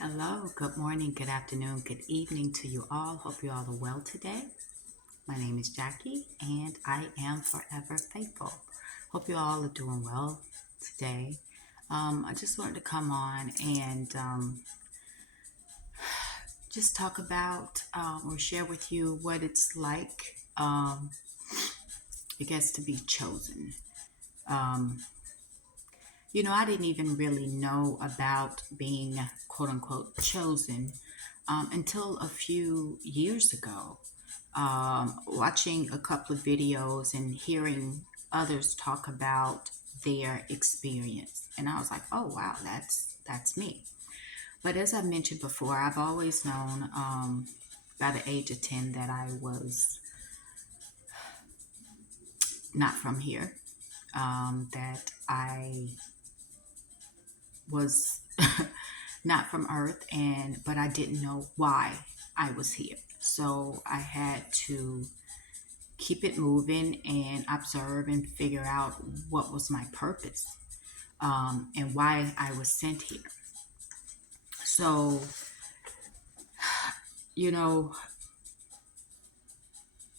Hello, good morning, good afternoon, good evening to you all. Hope you all are well today. My name is Jackie and I am forever faithful. Hope you all are doing well today. I just wanted to come on and just talk about or share with you what it's like, I guess, to be chosen. Um, I didn't even really know about being quote unquote chosen until a few years ago. Watching a couple of videos and hearing others talk about their experience, and I was like, "Oh wow, that's me." But as I mentioned before, I've always known by the age of 10 that I was not from here, that I was not from Earth, and but I didn't know why I was here. So I had to keep it moving and observe and figure out what was my purpose, and why I was sent here. So, you know,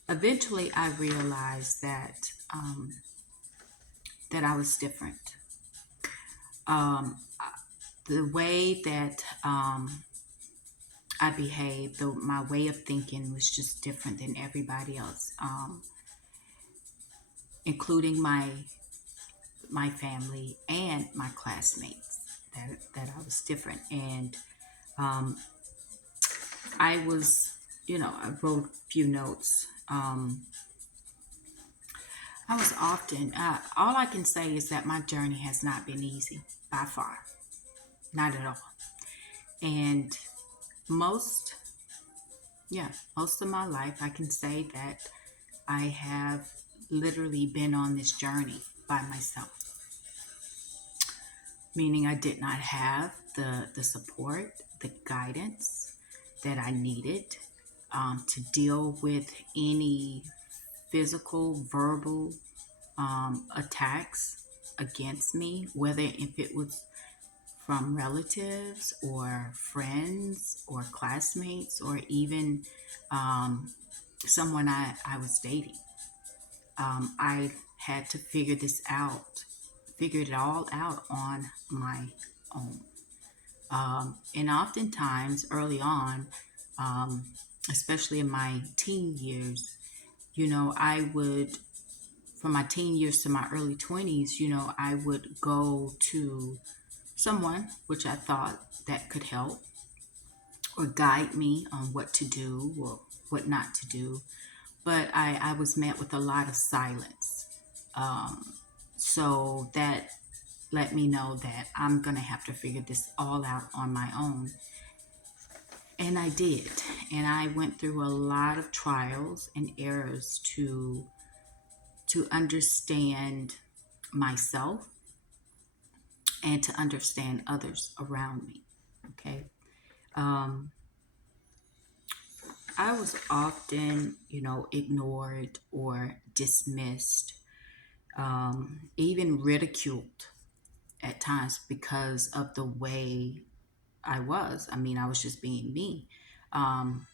eventually I realized that I was different. Um, the way that I behaved, my way of thinking was just different than everybody else, including my family and my classmates. That I was different, and um, I was, I wrote a few notes. I was often, all I can say is that my journey has not been easy by far, not at all. And most, most of my life, I can say that I have literally been on this journey by myself, meaning I did not have the support, the guidance that I needed to deal with any physical, verbal attacks against me, whether if it was from relatives or friends or classmates or even someone I was dating. I had to figure it all out on my own. And oftentimes early on, um, especially in my teen years, I would, from my teen years to my early 20s, I would go to someone which I thought that could help or guide me on what to do or what not to do. But I was met with a lot of silence. Um, so that let me know that I'm going to have to figure this all out on my own. And I did. And I went through a lot of trials and errors to understand myself and to understand others around me. Okay. Um, I was often, ignored or dismissed, even ridiculed at times because of the way I was. I mean, I was just being me. Um,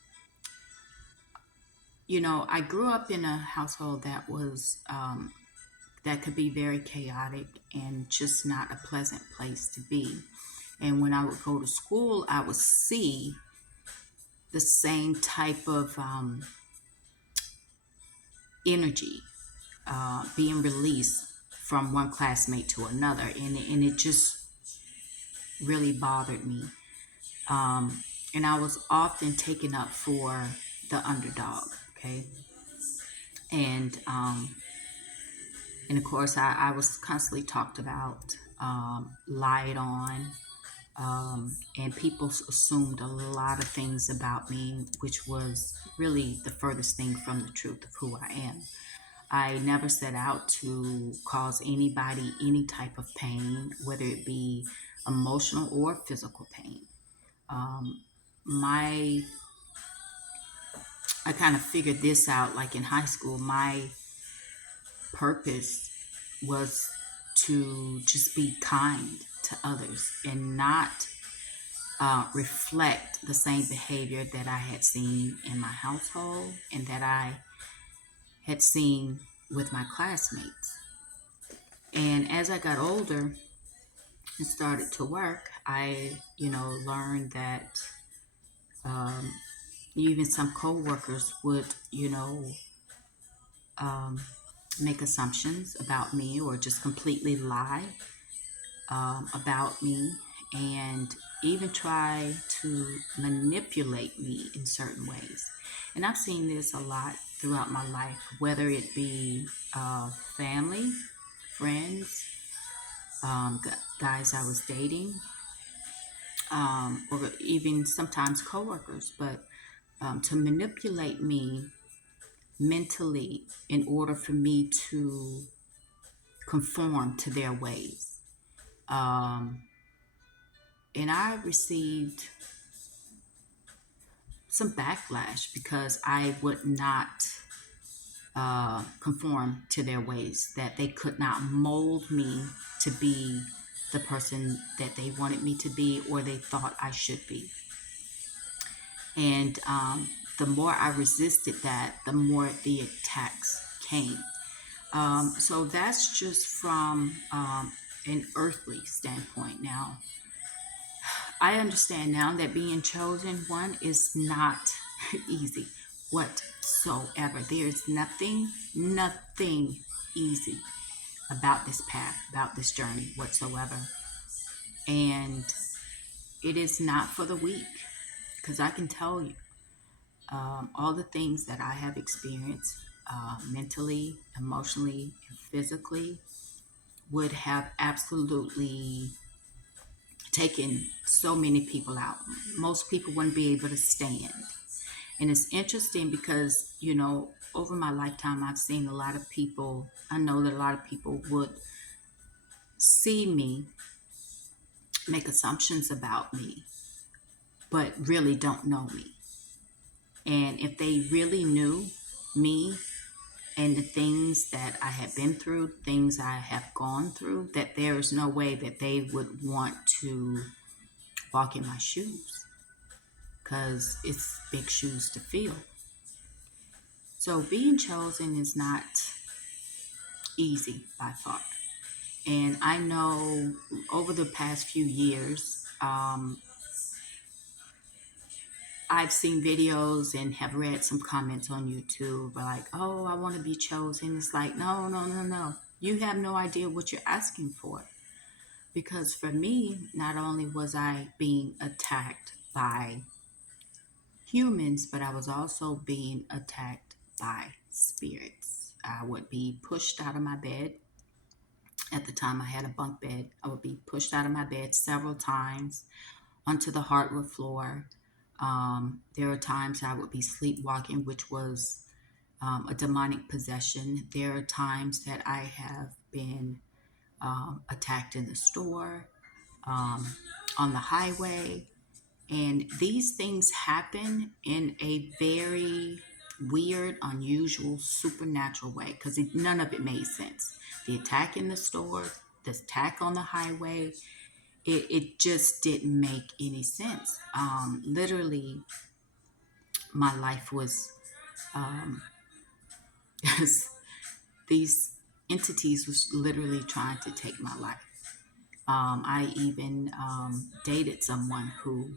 I grew up in a household that could be very chaotic and just not a pleasant place to be. And when I would go to school, I would see the same type of energy being released from one classmate to another, and it just really bothered me. And I was often taken up for the underdog. Okay, and and of course I was constantly talked about, lied on, and people assumed a lot of things about me, which was really the furthest thing from the truth of who I am. I never set out to cause anybody any type of pain, whether it be emotional or physical pain. Um, my I kind of figured this out like in high school. My purpose was to just be kind to others and not reflect the same behavior that I had seen in my household and that I had seen with my classmates. And as I got older and started to work, I, learned that um, even some coworkers would, um, make assumptions about me or just completely lie about me and even try to manipulate me in certain ways. And I've seen this a lot throughout my life, whether it be family, friends, guys I was dating, or even sometimes coworkers, but to manipulate me mentally in order for me to conform to their ways. Um, and I received some backlash because I would not conform to their ways, that they could not mold me to be the person that they wanted me to be or they thought I should be. And the more I resisted that, the more the attacks came. So that's just from an earthly standpoint. Now, I understand now that being chosen one is not easy whatsoever. There's nothing easy about this path, about this journey whatsoever. And it is not for the weak, because I can tell you all the things that I have experienced mentally, emotionally, and physically would have absolutely taken so many people out. Most people wouldn't be able to stand. And it's interesting because, over my lifetime, I've seen a lot of people. I know that a lot of people would see me, make assumptions about me, but really don't know me. And if they really knew me and the things that I have been through, things I have gone through, that there is no way that they would want to walk in my shoes, because it's big shoes to fill. So being chosen is not easy by far. And I know over the past few years, I've seen videos and have read some comments on YouTube like, oh, I want to be chosen. It's like, no, no, no, no. You have no idea what you're asking for. Because for me, not only was I being attacked by humans, but I was also being attacked by spirits. I would be pushed out of my bed. At the time, I had a bunk bed. I would be pushed out of my bed several times onto the hardwood floor. There are times I would be sleepwalking, which was a demonic possession. There are times that I have been attacked in the store, um, on the highway. And these things happen in a very weird, unusual, supernatural way because none of it made sense. The attack in the store, the attack on the highway, it just didn't make any sense. Literally, my life was, um, these entities was literally trying to take my life. I even dated someone who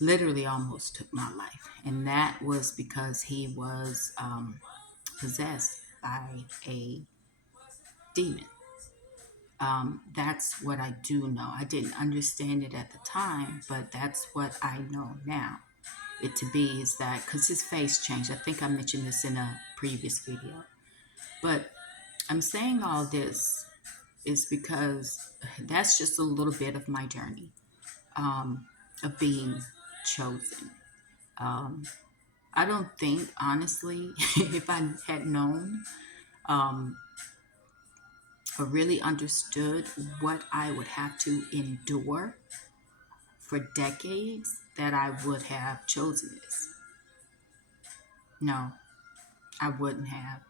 literally almost took my life. And that was because he was possessed by a demon. That's what I do know. I didn't understand it at the time, but that's what I know now. It to be is that because his face changed. I think I mentioned this in a previous video. But I'm saying all this is because that's just a little bit of my journey of being chosen. Um, I don't think, honestly, if I had known or really understood what I would have to endure for decades, that I would have chosen this. No, I wouldn't have.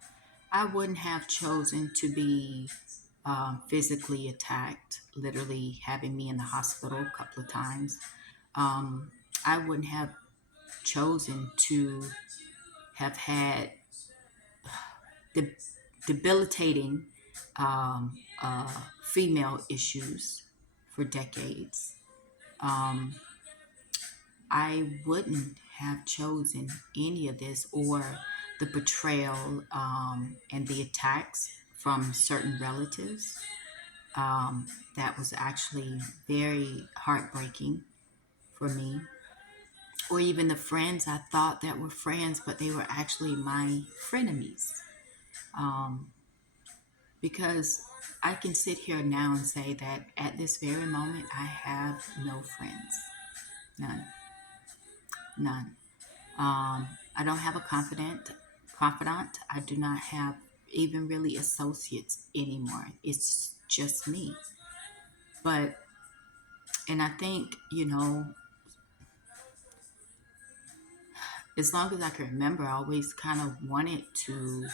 I wouldn't have chosen to be physically attacked, literally having me in the hospital a couple of times. Um, I wouldn't have chosen to have had de- debilitating um, uh, female issues for decades. Um, I wouldn't have chosen any of this or the betrayal and the attacks from certain relatives. That was actually very heartbreaking for me. Or even the friends I thought that were friends, but they were actually my frenemies. Um, because I can sit here now and say that at this very moment, I have no friends. None. None. I don't have a confidant. I do not have even really associates anymore. It's just me. But and I think, as long as I can remember, I always kind of wanted to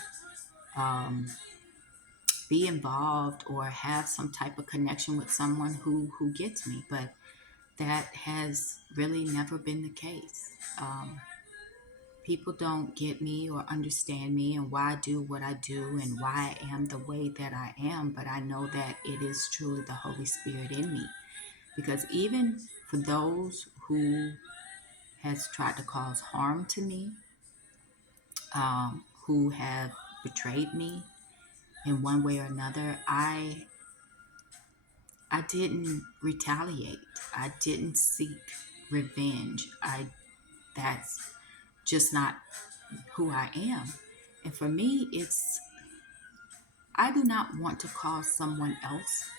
um, be involved or have some type of connection with someone who gets me. But that has really never been the case. People don't get me or understand me and why I do what I do and why I am the way that I am, but I know that it is truly the Holy Spirit in me. Because even for those who has tried to cause harm to me, who have betrayed me in one way or another, I didn't retaliate. I didn't seek revenge. I That's just not who I am. And for me, I do not want to cause someone else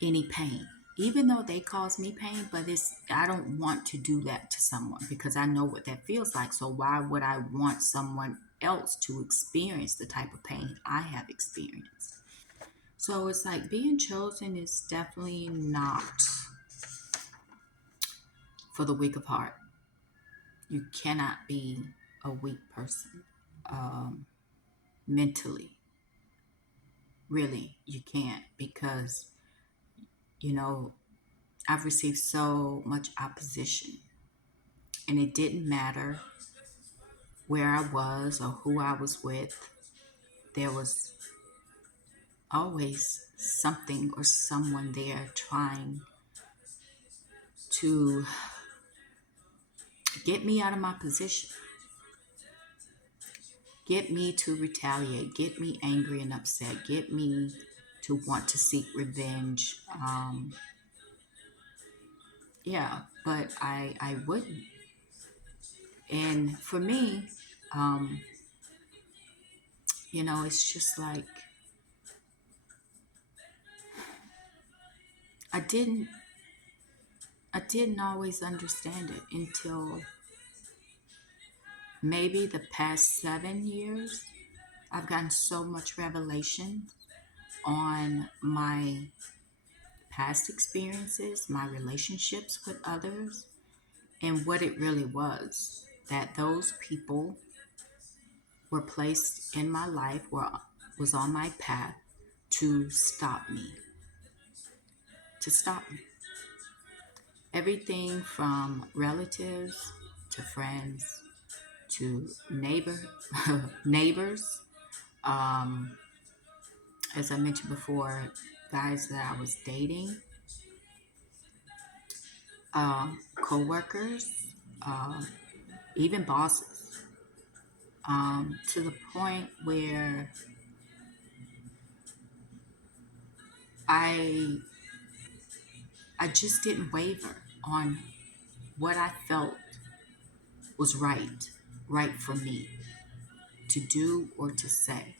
any pain, even though they cause me pain, but I don't want to do that to someone because I know what that feels like. So why would I want someone else to experience the type of pain I have experienced? So it's like being chosen is definitely not for the weak of heart. You cannot be a weak person mentally. Really, you can't because, you know, I've received so much opposition, and it didn't matter where I was or who I was with. There was always something or someone there trying to get me out of my position, get me to retaliate, get me angry and upset, get me to want to seek revenge. Yeah, but I wouldn't. And for me, um, it's just like I didn't I didn't always understand it until maybe the past 7 years. I've gotten so much revelation on my past experiences, my relationships with others, and what it really was that those people were placed in my life, was on my path to stop me, to stop me. Everything from relatives to friends to neighbors. Um, as I mentioned before, guys that I was dating, co-workers, um, even bosses, to the point where I I just didn't waver on what I felt was right for me to do or to say.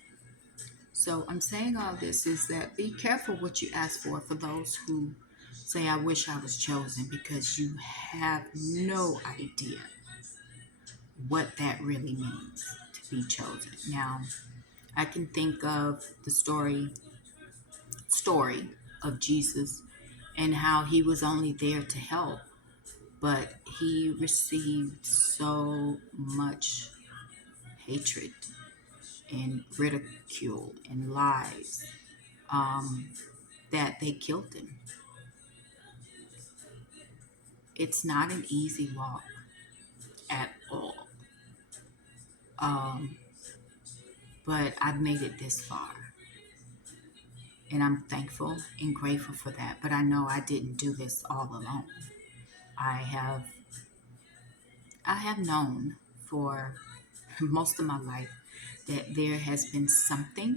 So I'm saying all this is that be careful what you ask for those who say, I wish I was chosen, because you have no idea what that really means to be chosen. Now, I can think of the story of Jesus and how he was only there to help, but he received so much hatred and ridicule and lies. um, that they killed him. It's not an easy walk at all. Um, but I've made it this far, and I'm thankful and grateful for that. But I know I didn't do this all alone. I have I have known for most of my life that there has been something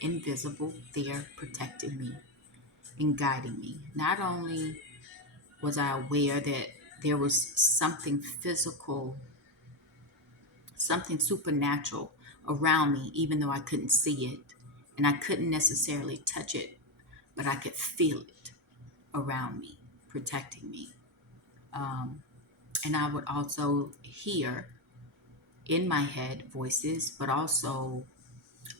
invisible there protecting me and guiding me. Not only was I aware that there was something physical, something supernatural around me, even though I couldn't see it and I couldn't necessarily touch it, but I could feel it around me, protecting me. Um, and I would also hear in my head voices, but also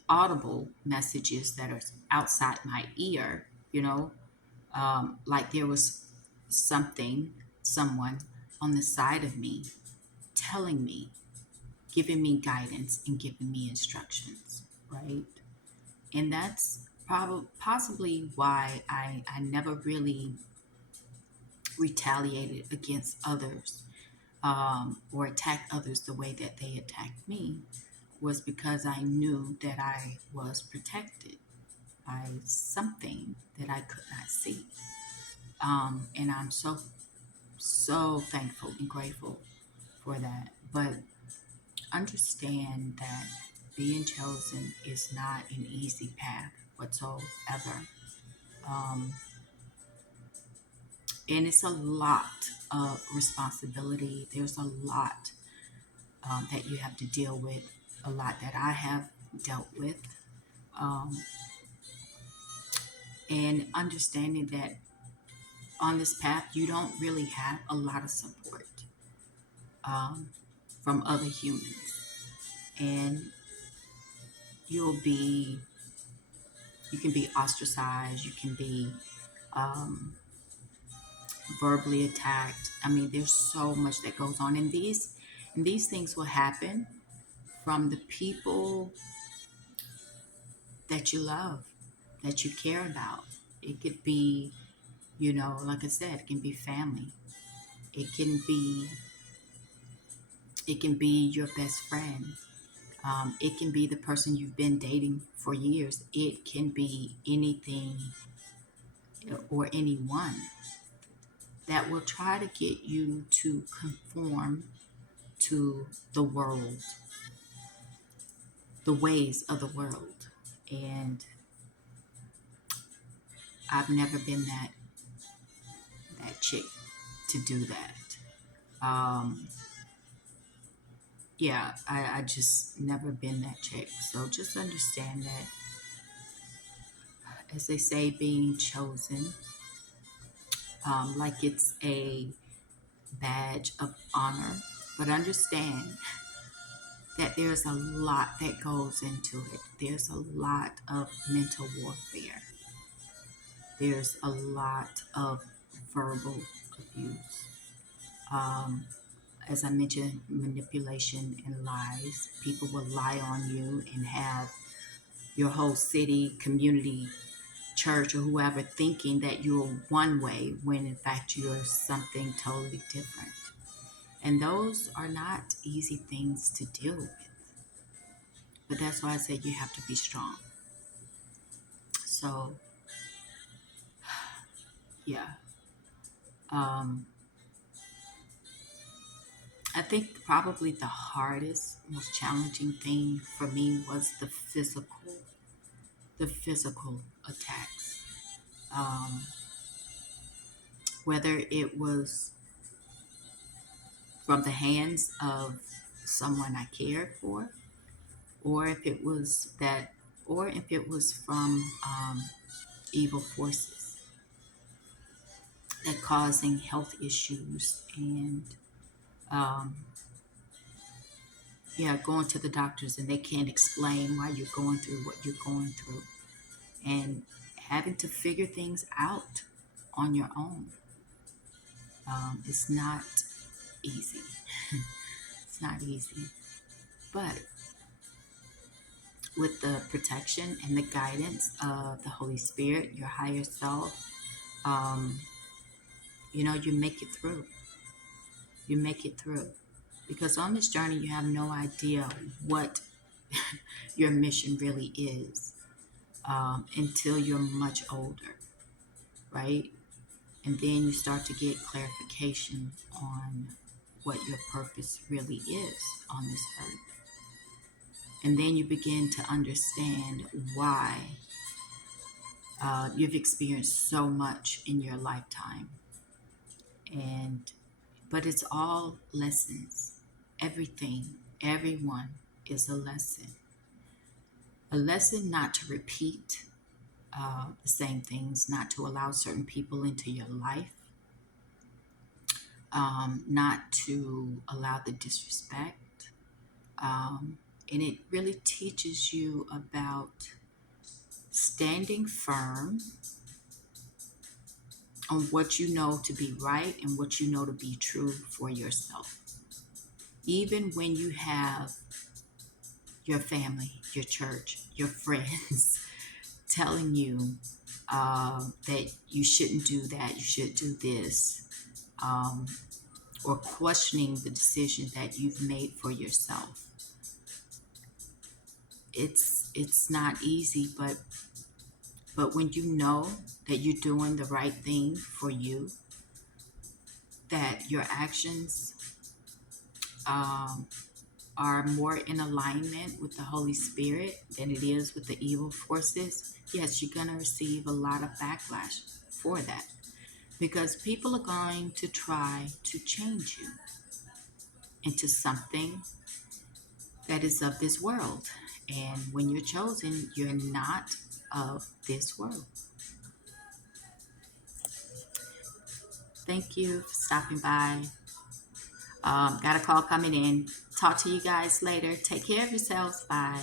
audible messages that are outside my ear, like there was something, someone on the side of me telling me, giving me guidance and giving me instructions, right? And that's probably possibly why I never really retaliated against others, or attacked others the way that they attacked me, was because I knew that I was protected by something that I could not see. And I'm so thankful and grateful for that. But understand that being chosen is not an easy path whatsoever. Um, and it's a lot of responsibility. There's a lot that you have to deal with, a lot that I have dealt with. Um, and understanding that on this path, you don't really have a lot of support um, from other humans. And you'll be, you can be ostracized, you can be um, verbally attacked. I mean, there's so much that goes on. And these things will happen from the people that you love, that you care about. It could be, like I said, it can be family. It can be it can be your best friend. It can be the person you've been dating for years. It can be anything or anyone that will try to get you to conform to the world, the ways of the world. And I've never been that chick to do that. Um, yeah, I just never been that chick. So just understand that, as they say, being chosen, like it's a badge of honor, but understand that there's a lot that goes into it. There's a lot of mental warfare. There's a lot of verbal abuse. Um, as I mentioned, manipulation and lies. People will lie on you and have your whole city, community, church, or whoever thinking that you're one way when in fact you're something totally different. And those are not easy things to deal with. But that's why I said you have to be strong. So, yeah. Um, I think probably the hardest, most challenging thing for me was the physical attacks. Um, whether it was from the hands of someone I cared for, or if it was that, or if it was from evil forces that causing health issues and um, yeah, going to the doctors and they can't explain why you're going through what you're going through, and having to figure things out on your own. It's not easy. It's not easy, but with the protection and the guidance of the Holy Spirit, your higher self, um, you make it through. You make it through. Because on this journey, you have no idea what your mission really is until you're much older, right? And then you start to get clarification on what your purpose really is on this earth. And then you begin to understand why you've experienced so much in your lifetime. And but it's all lessons. Everything, everyone is a lesson. A lesson not to repeat the same things, not to allow certain people into your life, not to allow the disrespect. And it really teaches you about standing firm on what you know to be right and what you know to be true for yourself. Even when you have your family, your church, your friends telling you that you shouldn't do that, you should do this, um, or questioning the decision that you've made for yourself. It's not easy, but when you know that you're doing the right thing for you, that your actions um, are more in alignment with the Holy Spirit than it is with the evil forces, yes, you're going to receive a lot of backlash for that because people are going to try to change you into something that is of this world. And when you're chosen, you're not of this world. Thank you for stopping by. Got a call coming in. Talk to you guys later. Take care of yourselves. Bye.